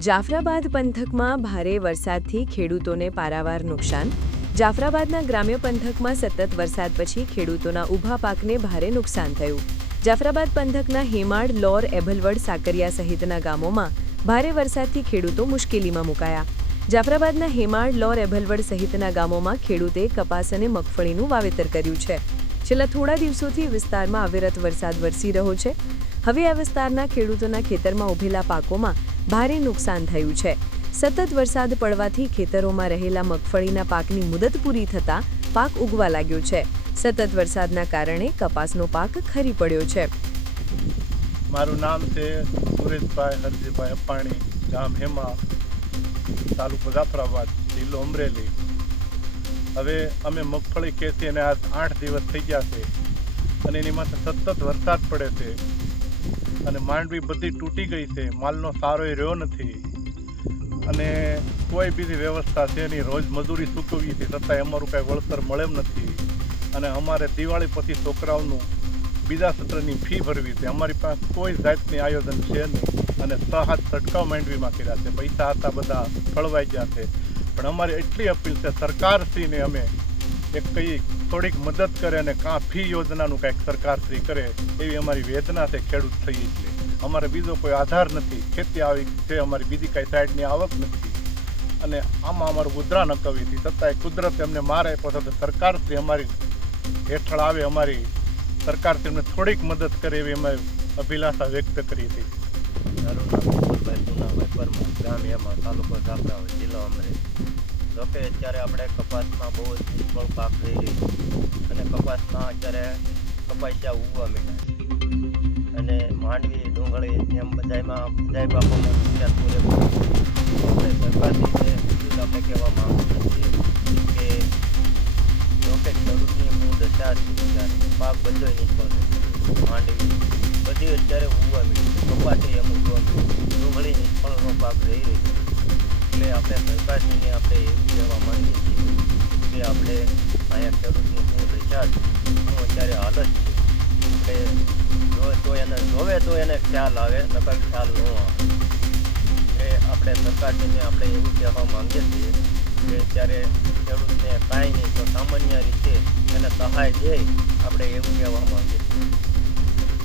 જાફરાબાદ પંથકમાં ભારે વરસાદથી ખેડૂતોને પારાવાર નુકસાન. જાફરાબાદના ગ્રામ્ય પંથકમાં સતત વરસાદ પછી ખેડૂતોના ઊભા પાકને ભારે નુકસાન થયું. જાફરાબાદ પંથકના હેમાડ, લોર, એભલવડ, સાકરિયા સહિતના ગામોમાં ભારે વરસાદથી ખેડૂતો મુશ્કેલીમાં મુકાયા. જાફરાબાદના હેમાડ, લોર, એભલવડ સહિતના ગામોમાં ખેડૂતે કપાસ અને મગફળીનું વાવેતર કર્યું છે. છેલ્લા થોડા દિવસોથી વિસ્તારમાં અવિરત વરસાદ વરસી રહ્યો છે. હવે આ વિસ્તારના ખેડૂતોના ખેતરમાં ઉભેલા પાકોમાં ભારે નુકસાન થયું છે. સતત વરસાદ પડવાથી ખેતરોમાં રહેલા મગફળીના પાકની મુદત પૂરી થતાં પાક ઉગવા લાગ્યો છે. સતત વરસાદના કારણે કપાસનો પાક ખરી પડ્યો છે. મારું નામ છે સુરેશભાઈ હરજીભાઈ અપાણી, ગામ હેમા, તાલુકો જાફરાબાદ, જિલ્લો અમરેલી. હવે અમે મગફળી ખેતી અને આજ 8 દિવસ થઈ ગયા છે અને એની માટે સતત વરસાદ પડે છે અને માંડવી બધી તૂટી ગઈ છે. માલનો સારો રહ્યો નથી અને કોઈ બીજી વ્યવસ્થા છે નહીં. રોજ મજૂરી ચૂકવીએ છીએ છતાંય અમારું કાંઈ વળતર મળે એમ નથી અને અમારે દિવાળી પછી છોકરાઓનું બીજા સત્રની ફી ભરવી છે. અમારી પાસે કોઈ જાતની આયોજન છે નહીં અને 6-7 છંટકાવ માંડવીમાં કર્યા છે. પૈસા હતા બધા ફળવાઈ ગયા છે. પણ અમારી એટલી અપીલ છે સરકારશ્રીને અમે એક કંઈ થોડીક મદદ કરે અને કાં ફી યોજનાનું કંઈક સરકારશ્રી કરે એવી અમારી વેદના છે. ખેડૂત થઈ એટલે અમારે બીજો કોઈ આધાર નથી. ખેતી આવી છે, અમારી બીજી કાંઈ સાઈડની આવક નથી અને આમાં અમારું ગુજરા ન કવીથી છતાંય કુદરત એમને મારે પછી સરકારશ્રી અમારી હેઠળ આવે, અમારી સરકારશ્રી અમને થોડીક મદદ કરે એવી અમે અભિલાષા વ્યક્ત કરી હતી. મારું નામ વિપુલભાઈ પુનાભાઈ પરમાર, ગામ હેમા, તાલુકો જાફરાબાદ, જિલ્લો અમરેલી. જોકે અત્યારે આપણે કપાસમાં બહુ જ નિષ્ફળ પાક થઈ રહ્યો અને કપાસમાં અત્યારે કપાસિયા ઉગવા માંડ્યા અને માંડવી, ડુંગળી એમ બધામાં પાકોમાં નુકસાન પૂરેપૂરું. આપણે સરકારશ્રીને એટલું આપણે કહેવા માંગીએ છીએ કે જોકે ખેડૂતની હું દશા છે, પાક બધો નિષ્ફળ થયો. માંડવી બધી અત્યારે ઉગવા માંડી, કપાસે એમ ઉગવા માંડી, ડુંગળી નિષ્ફળનો પાક રહી રહ્યો. એટલે આપણે સરકારશ્રીને આપણે એવું કહેવા માંગીએ છીએ કે આપણે અહીંયા ખેડૂતની શું દશા છે, શું અત્યારે હાલત છે, આપણે જોવે તો એને ખ્યાલ આવે, નકર ખ્યાલ ન આવે. એ આપણે સરકારશ્રીને આપણે એવું કહેવા માંગીએ છીએ કે અત્યારે ખેડૂતને કાંઈ નહીં તો સામાન્ય રીતે એને સહાય દે, આપણે એવું કહેવા માંગીએ છીએ.